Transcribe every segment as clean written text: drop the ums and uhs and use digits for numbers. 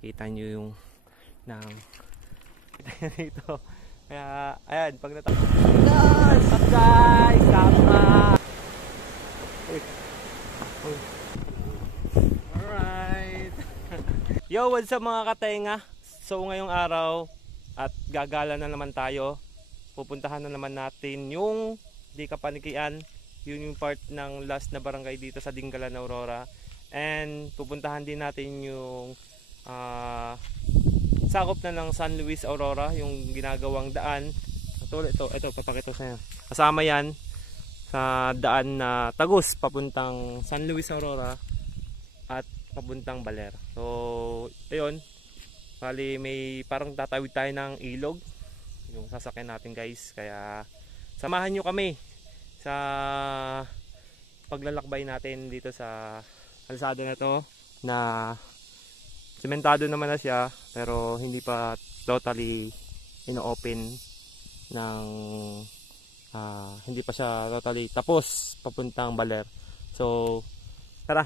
Kita nyo yung ng dito. Kaya ayan, pag natapos guys, tama. Alright. Yo, what's up mga katenga? So ngayong araw at gagala na naman tayo. Pupuntahan na naman natin yung Di Kapanikian. Yun yung part ng last na barangay dito sa Dingalan, Aurora. And pupuntahan din natin yung sakop na ng San Luis, Aurora, yung ginagawang daan. Ito papakita sa inyo. Kasama yan sa daan na Tagus papuntang San Luis, Aurora at papuntang Baler. So ayun, bali may parang tatawid tayo ng ilog yung sasakyan natin guys, kaya samahan nyo kami sa paglalakbay natin dito sa kalsada na to, na sementado naman na siya pero hindi pa totally ino-open ng hindi pa siya totally tapos papuntang Baler. So tara,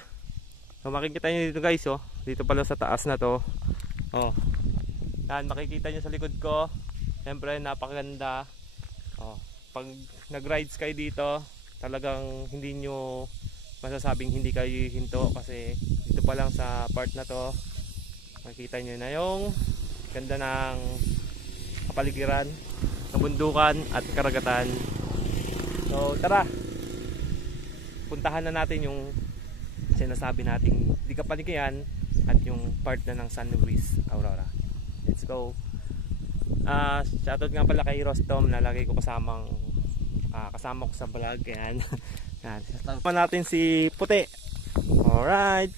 so makikita nyo dito guys, oh, dito pala sa taas na to, oh, yan makikita nyo sa likod ko. Siyempre napakaganda, oh, pag nag-rides kayo dito talagang hindi nyo masasabing hindi kayo hinto, kasi dito pa lang sa part na to makikita nyo na yung ganda ng kapaligiran, kabundukan at karagatan. So tara, puntahan na natin yung sinasabi nating Di Kapanikian at yung part na ng San Luis, Aurora. Let's go. Shoutout nga pala kay Rostom, nalagay ko kasama ko sa vlog. Yan. Kasama natin si Puti. Alright.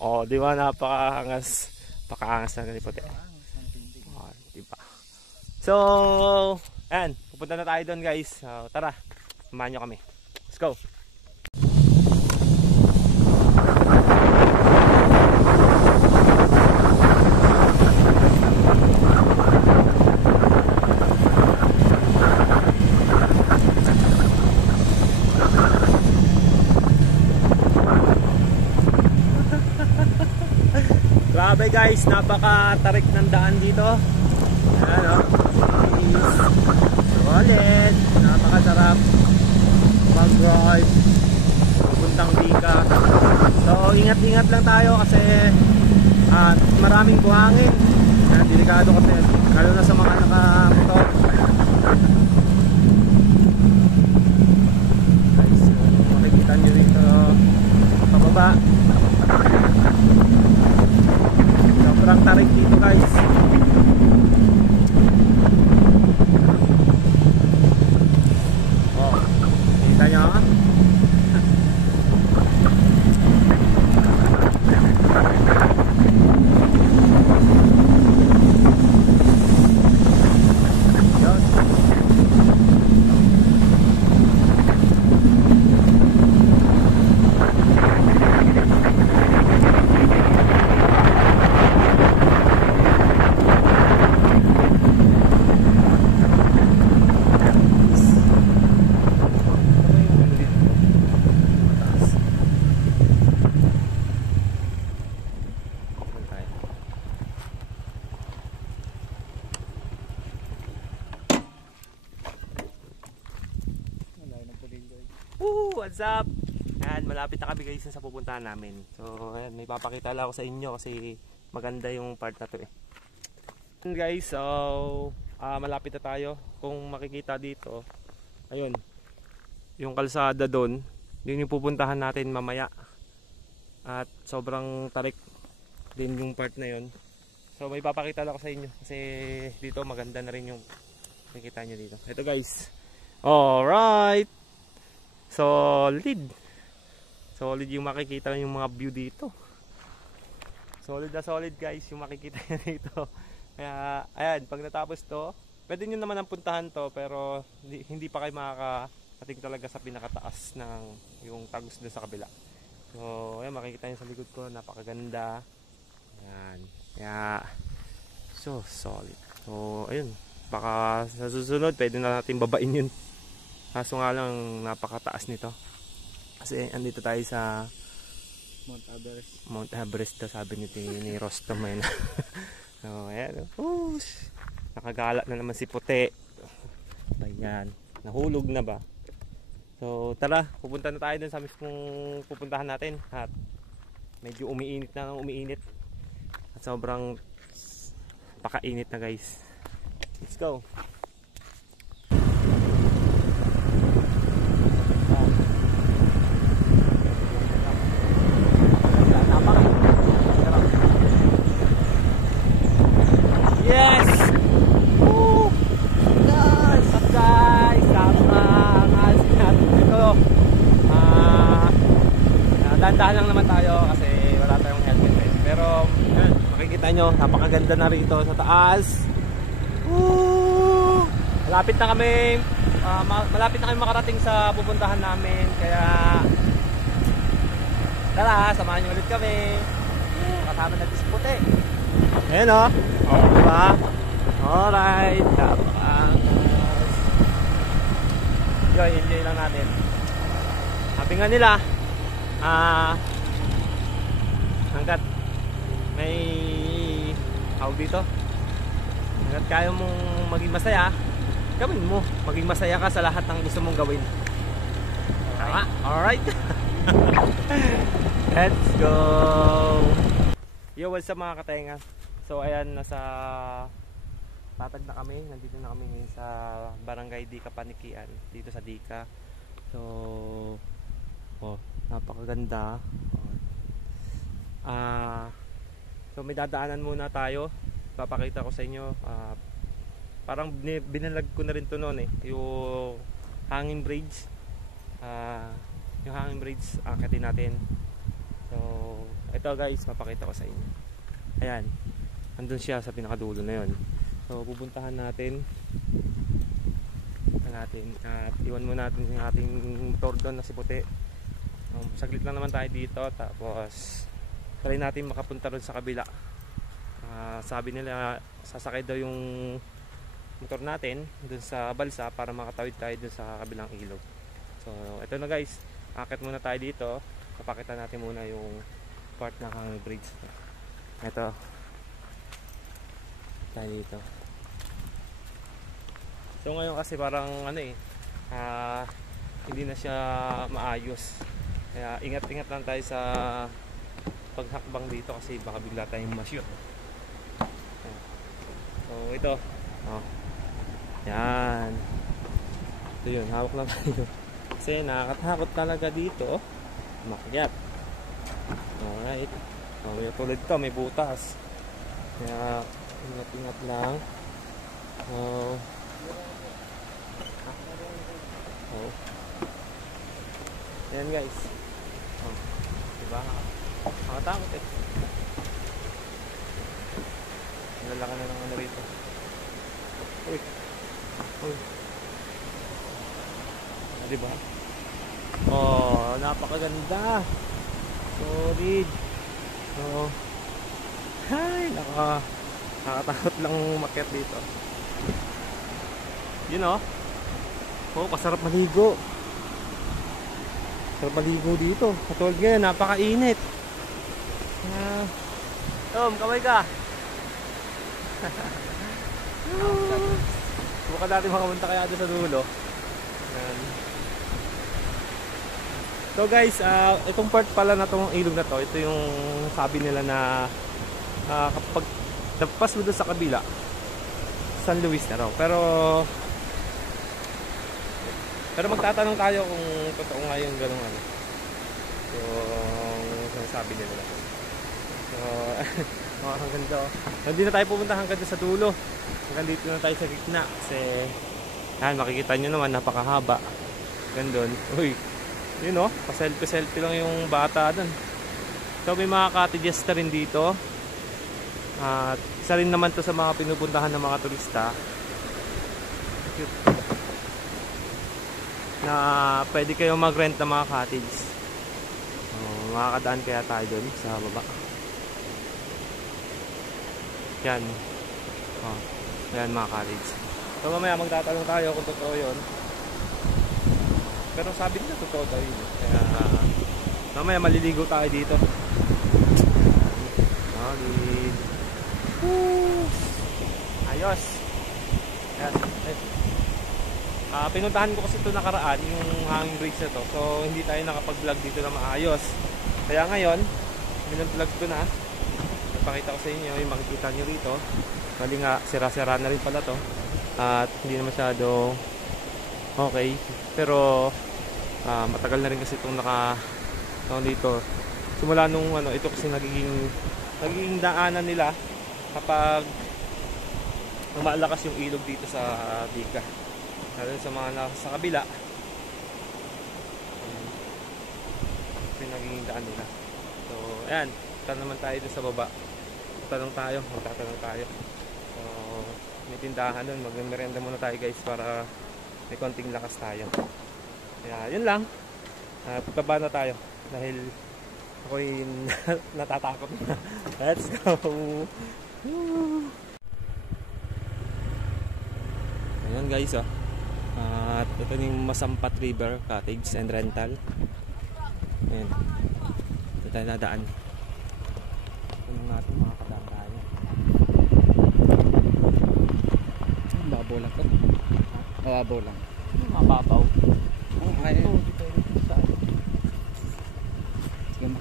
Oh, di ba napakaangas na ni Puti. Oh, diba? So, ayan, pupunta na tayo doon guys. So, tara, samahan nyo kami. Let's go. Grabe guys, napaka-tarik ng daan dito. Ayan, oh. Solid, napakasarap mag-ride puntang Bika. So ingat-ingat lang tayo kasi maraming buhangin. Ayan, delikado kasi lalo na sa mga nakamotor. Guys, so, makikita nyo dito pababa. Sobrang tarik dito guys. Oh, kita nyo? What's up? Ayan, malapit na kami guys sa pupuntahan namin. So ayan, may papakita lang ako sa inyo kasi maganda yung part na to eh. And guys, so malapit na tayo. Kung makikita dito, ayun, yung kalsada doon, yun yung pupuntahan natin mamaya. At sobrang tarik din yung part na yun. So may papakita lang ako sa inyo kasi dito maganda na rin yung makikita nyo dito. Ito guys. Alright, solid yung makikita yung mga view dito. Solid na solid guys yung makikita nyo dito. Kaya ayan, pag natapos to, pwede nyo naman ang puntahan to, pero hindi pa kayo makakating talaga sa pinakataas ng yung Tagus doon sa kabila. So ayan, makikita nyo sa likod ko, napakaganda. Ayan, kaya so solid. So ayun, baka sa susunod pwede na natin babain yun. Kaso nga lang napakataas nito kasi andito tayo sa Mount Everest. Mount Everest daw sabi ni Rostom eh. So, ayan. Nakagala na naman si Puti. Ayan. Nahulog na ba? So, tara. Pupunta na tayo dun sa mismong pupuntahan natin. At medyo umiinit na ng umiinit. At sobrang pakainit na guys. Let's go. Yes! Woo! Guys! At guys! Alas natin dito. Dahan-dahan lang naman tayo kasi wala tayong helmet eh. Pero makikita nyo, napakaganda na rito sa taas. Woo! Malapit na kami makarating sa pupuntahan namin. Kaya tara, samahan nyo ulit kami. Kasama natin si Puti. Ayan o. Oh, diba? Alright. Yun, enjoy lang natin. Sabi nga nila, hanggat may tawag dito, hanggat kaya mong maging masaya, gawin mo. Maging masaya ka sa lahat ng gusto mong gawin. Tama? Alright. Let's go. Yo, what's up mga katenga? So ayan, nasa Tatag na kami. Nandito na kami ngayon sa Barangay Dika Panikian, dito sa Dika. So napakaganda. So may dadaanan muna tayo. Papakita ko sa inyo. Parang binalag ko na rin to noon eh, yung hanging bridge. Yung hanging bridge akitin natin. So ito guys, papakita ko sa inyo. Ayan, andun siya sa pinakadulo na yon. So pupuntahan natin at iwan mo natin yung ating motor doon na si Puti. Saglit lang naman tayo dito, tapos try natin makapunta ron sa kabila. Sabi nila sasakay daw yung motor natin dun sa balsa para makatawid tayo dun sa kabilang ilog. So ito na guys, akit muna tayo dito. Papakita natin muna yung part ng hanging bridge. Ito tayo dito. So ngayon kasi parang hindi na siya maayos, kaya ingat-ingat lang tayo sa paghakbang dito kasi baka bigla tayong ma-shoot. So ito, yan, ito yun, hawak lang tayo kasi nakakatakot talaga dito makyat. Alright, tulad ito may butas, kaya ingat-ingat lang. Ayan guys, diba, nakatakot eh. Lalaki na ng ano rito. Uy, diba? Napakaganda, solid. Nakatakot lang umakyat dito. Yun kasarap maligo. Sarap maligo dito. Katulad ngayon, napakainit. Tom, kamay ka. Subukan natin makapunta kaya doon sa dulo. Yan. So guys, itong part pala na itong ilog na to, ito yung sabi nila na kapag napas mo doon sa kabila, San Luis na raw. Pero magtatanong tayo kung totoo nga yung gano'ng ano. So, sabi nila. So, hanggang dito. Hindi na tayo pupunta hanggang sa dulo. Hanggang dito na tayo sa gitna. Kasi, makikita nyo naman, napakahaba. Gandun. Uy, yun pa-selfie lang yung bata dun. So, may mga cottages na rin dito. At isa rin naman to sa mga pinupuntahan ng mga turista. Cute. Na pwede kayong mag-rent ng mga cottage. Makakadaan kaya tayo dun sa baba. Yan. Yan mga cottage. So mamaya magtatanong tayo kung totoo yun. Pero sabi nila totoo daw yun. Kaya mamaya maliligo tayo dito. Solid. Woo! Ayos. Ayan. Pinuntahan ko kasi ito nakaraan, yung hanging bridge na to. So, hindi tayo nakapag-vlog dito na maayos. Kaya ngayon, binag-vlog ko na. Napakita ko sa inyo, yung makikita nyo rito. Bali nga, sira-sira na rin pala to. At hindi na masyado okay. Pero, matagal na rin kasi itong dito. Simula nung ito kasi nagiging daanan nila kapag malakas yung ilog dito sa Bika. Lalo sa mga nasa kabila, ito yung nagiging daan nila. So, ayan, punta naman tayo dun sa baba. Magtatanong tayo. So, may tindahan dun. Magmemerenda muna tayo guys para may konting lakas tayo. Kaya, yun lang. Pagkaba na tayo dahil ako'y natatakot na. Let's go! Ayan guys, oh. At ito yung Masampat River Cottage and Rental. Ayan. Ito tayo nadaan. Ito natin makakadaan tayo. Babaw lang to. Babaw lang. Mababaw. Oh, kaya. Sige ma.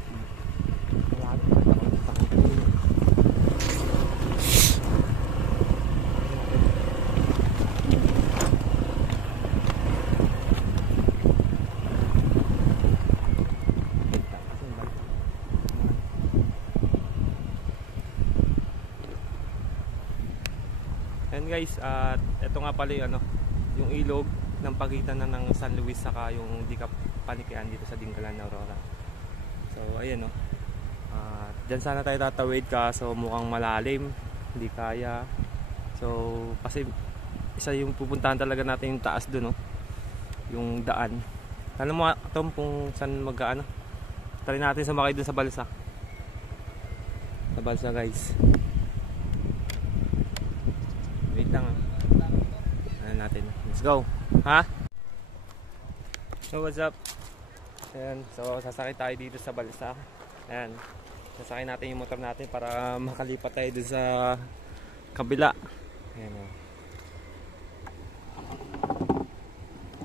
And guys, at ito nga pala yung ilog ng pagitan na ng San Luis saka yung Panikian dito sa Dingalan, Aurora. So ayan dyan sana tayo tatawid kaso mukhang malalim, hindi kaya. So kasi isa yung pupuntahan talaga natin yung taas dun, yung daan. Alam mo Tom kung saan try natin sumakay dun sa balsa. Sa balsa guys. Wait lang natin. Let's go. Ha? So what's up? Ayan. So sasakay tayo dito sa balsa. Ayan. Sasakay natin yung motor natin para makalipat tayo dito sa kabila. Ayan o.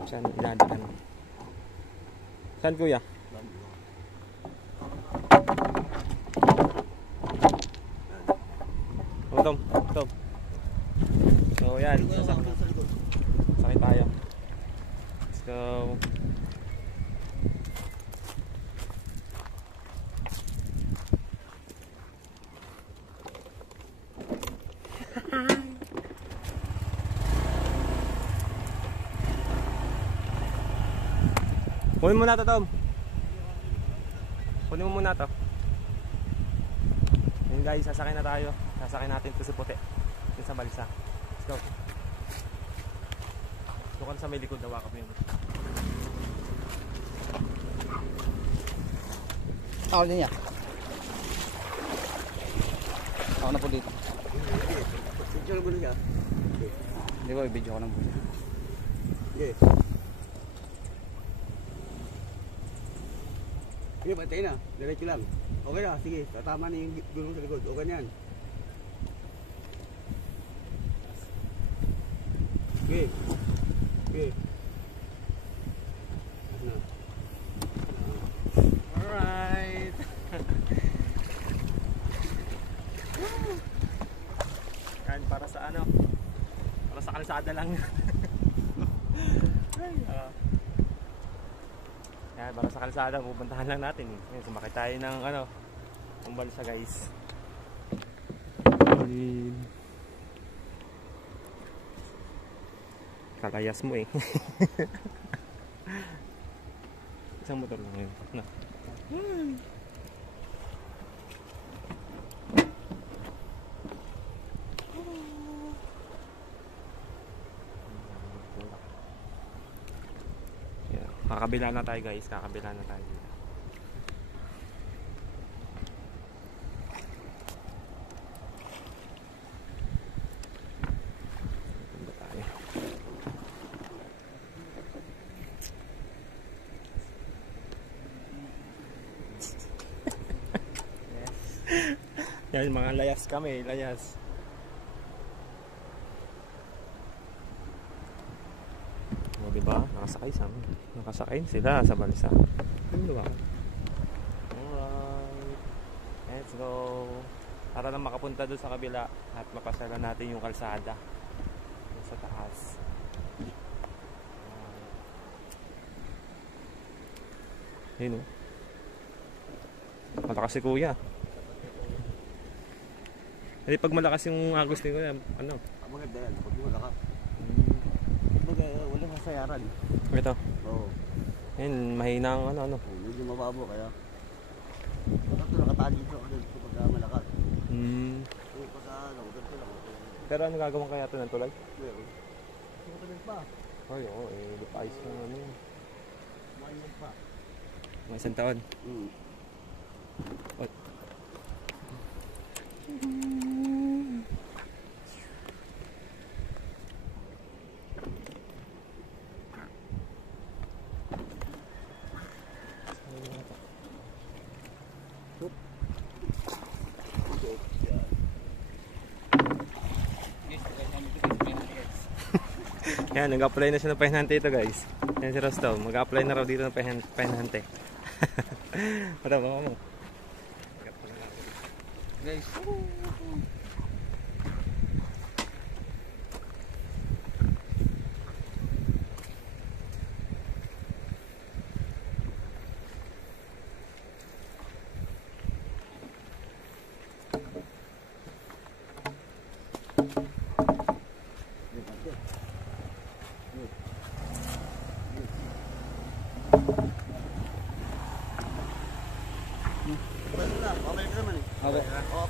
Saan iladaan? Saan kuya? Tom. So yan, sakay tayo. Let's go. Kunin mo na to, Tom. Kunin mo muna to. Ayun guys, sasakay na tayo. Sasakay natin ito sa puti. Ito sa balsa. Let's go. Doon sa may likod, hawakan mo yun. Ako din niya. Ako na po dito. Video na muna siya. Hindi ba, i-video ko na muna. Yes. Sige, pantay na. Diretso lang. Okay na, sige. Tatama na yung gulong sa likod. Okay na yan. Okay. Okay. Alright. Yan, para sa para sa kalsada lang. Yan, para sa kalsada, pupuntahan lang natin eh. Yan, sumakay tayo ng ng balsa guys. Kakayas mo eh. Isang motor lang yun. Na. Yeah. Kakabila na tayo guys. Kakabila na tayo. Yan, mga layas kami, layas. O, diba? Nakasakay sila sa balsa. Diba? Alright. Let's go. Para lang makapunta doon sa kabila at mapasyalan natin yung kalsada sa taas. Ayun o. Malakas si kuya. Hindi pag malakas yung agos ni kuya, ano? Maganda yan, pag wala ka. Wala masayaran. Ito. Oo. Ayun, mahina ang ano. Medyo mababo kaya. Ito nakatali dito kasi pagka malakas. Pagka ganito lang. Pero ano gagawin kaya ito ng tulay? Meron. Matagal pa. Ay, oo. Di pa ayos ng ano yun. Maayos pa. Mga isang taon. What? Yan, nag-apply na siya ng pahinante ito guys. Yan si Rostov, mag-apply na raw dito ng pahinante. Para mo. Guys. Pabalik ka naman eh. Okay. Oo.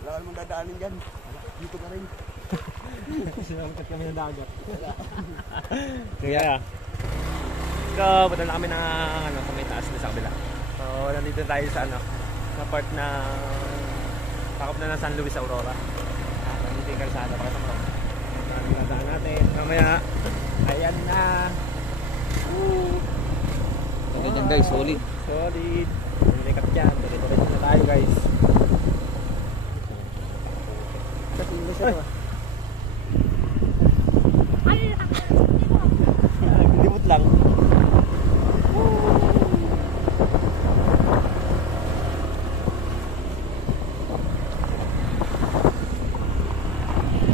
Wala ka naman dadaanin dyan. Dito ka rin. Sinamkat kami ng dagat. Kaya. So, punta na kami ng ano, sa may taas na sa kabila. So, nandito tayo sa ano, sa part na sakop na ng San Luis Aurora. Nandito yung kalsada para sa mga. Nandito natin. Mamaya, ayan na. Woo! Okay dyan guys, solid. Solid. Nilikat dyan. Tuloy-tuloy na tayo guys. Kasi hindi siya ba? Libot lang.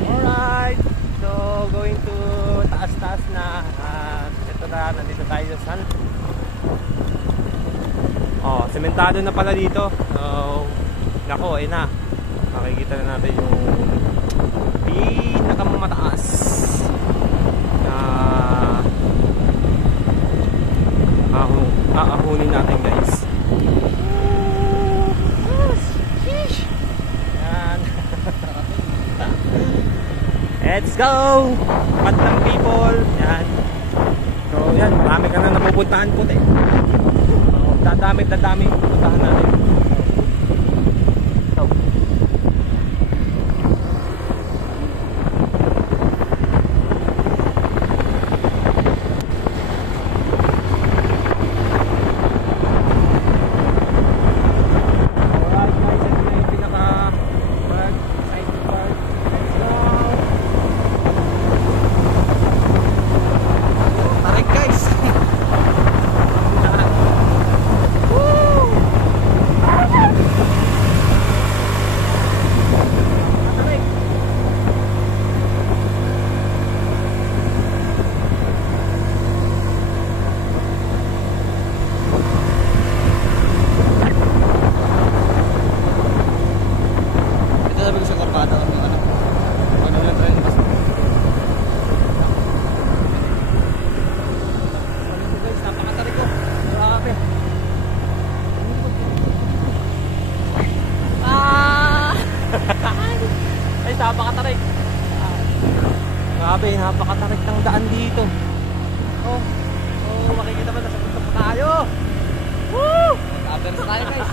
Alright. So, going to taas-taas na. Ito na, nandito tayo sa San. Oh, sementado na pala dito. So, nako, na. Makikita na natin yung pinakamataas na aahunin natin guys. Yan. Let's go! Patlang people. Yan. So yan, marami ka na napupuntahan puti. Dadami pupuntahan natin. So, napakatarik. Grabe, napakatarik ng daan dito. Oh, makikita ba nasa punta pa tayo? Woo! Mag-apers tayo guys.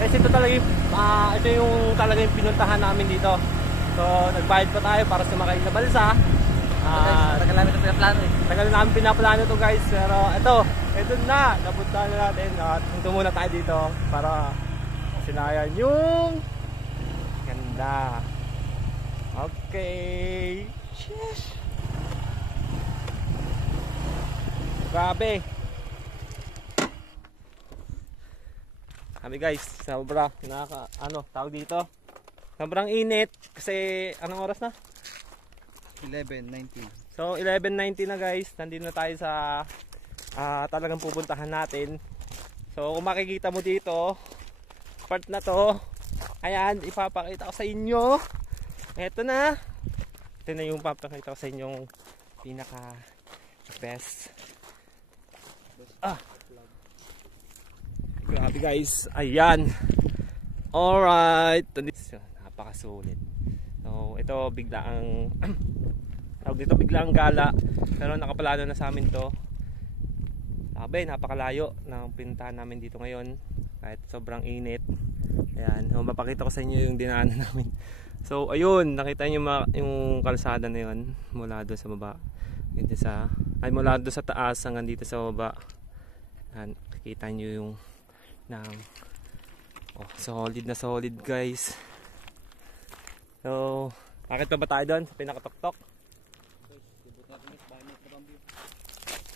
Kasi ito talaga ito yung talaga yung pinuntahan namin dito. So, nagbayad pa tayo para sumakay sa balsa. Tagal namin ito pinaplano eh. Tagal namin pinaplano to guys. Pero ito na, napunta na natin at Hinto muna tayo dito para sinayan yung ganda. Okay. Sheesh. Grabe. Kami guys, sobra tawag dito. Sobrang init kasi anong oras na? 11:19. So 11:19 na guys. Nandito na tayo sa talagang pupuntahan natin. So kung makikita mo dito, part na to, ayan, ipapakita ko sa inyo. Ito na yung papakita ko sa inyong pinaka best. Grabe guys, ayan. Alright, napakasulit. So ito biglaang biglaang gala, pero nakaplano na sa amin to. Sabi, napakalayo ng pinuntahan namin dito ngayon kahit sobrang init. Ayan, mapapakita ko sa inyo yung dinaanan namin. So ayun, nakita niyo yung kalsada na yun mula doon sa baba. Mula doon sa taas hanggang dito sa baba. Ayan, nakita niyo yung solid na solid guys. So, bakit pa ba tayo doon sa pinakatok-tok?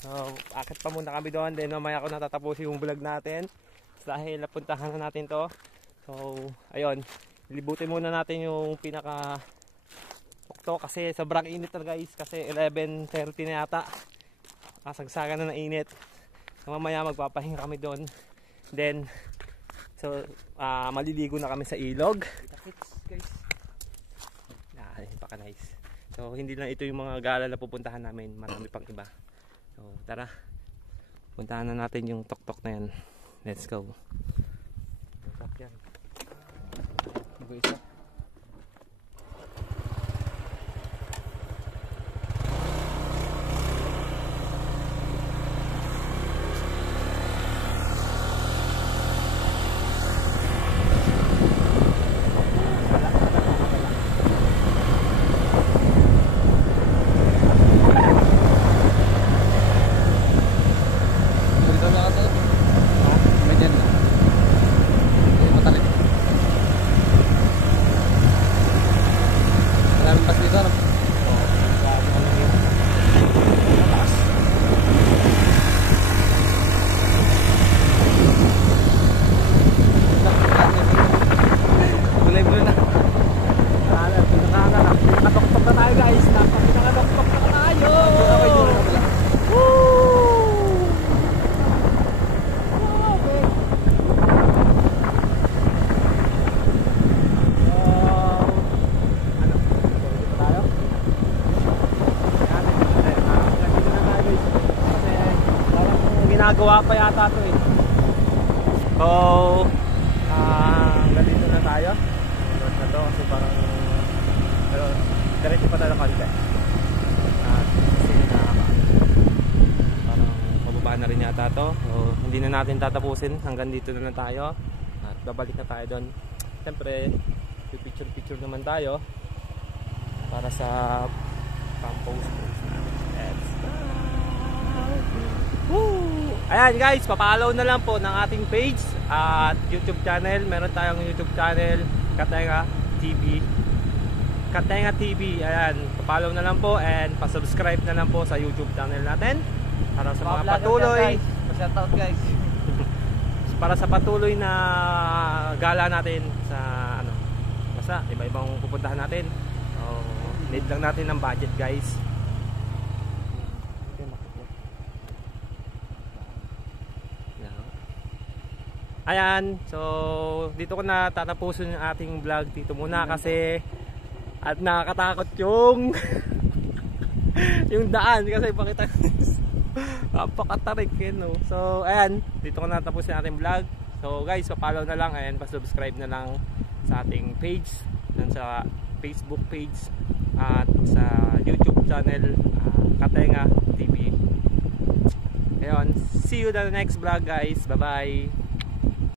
So, akit pa muna kami doon, then mamaya ako natatapusin yung vlog natin dahil napuntahan na natin to. So, ayun, libutin muna natin yung pinaka tok kasi sobrang init na guys, kasi 11:30 na yata. Kasagsagan na ng init. So, mamaya magpapahinga kami doon. Then, so, maliligo na kami sa ilog. Guys. Paka nice. So, hindi lang ito yung mga gala na pupuntahan namin, marami pang iba. So, tara. Puntahan na natin yung tok-tok na yan. Let's go. Tok yan. Mag-isa. Ginagawa pa yata ito eh. So, ganito na tayo. Load na to kasi parang diretso pa tayo konti. Kasi parang pababa na rin yata to. So, hindi na natin tatapusin. Hanggang dito na lang tayo. At babalik na tayo doon. Siyempre, picture naman tayo para sa pang-post natin. Let's go! Woo! Ayan guys, papalaw na lang po ng ating page at YouTube channel. Meron tayong YouTube channel, Katenga TV. Katenga TV, ayan, papalaw na lang po and pasubscribe na lang po sa YouTube channel natin para sa mga patuloy. Shoutout guys. Para sa patuloy na gala natin sa basta iba-ibang pupuntahan natin. So, need lang natin ng budget guys. Ayan, so dito ko na tatapusin yung ating vlog dito muna kasi at nakakatakot yung yung daan kasi pakita napakatarik yun, no? So ayan, dito ko na tatapusin yung ating vlog. So guys, pa-follow na lang and pa-subscribe na lang sa ating page, sa Facebook page at sa YouTube channel, Katenga TV. Ayun, see you in the next vlog guys. Bye bye.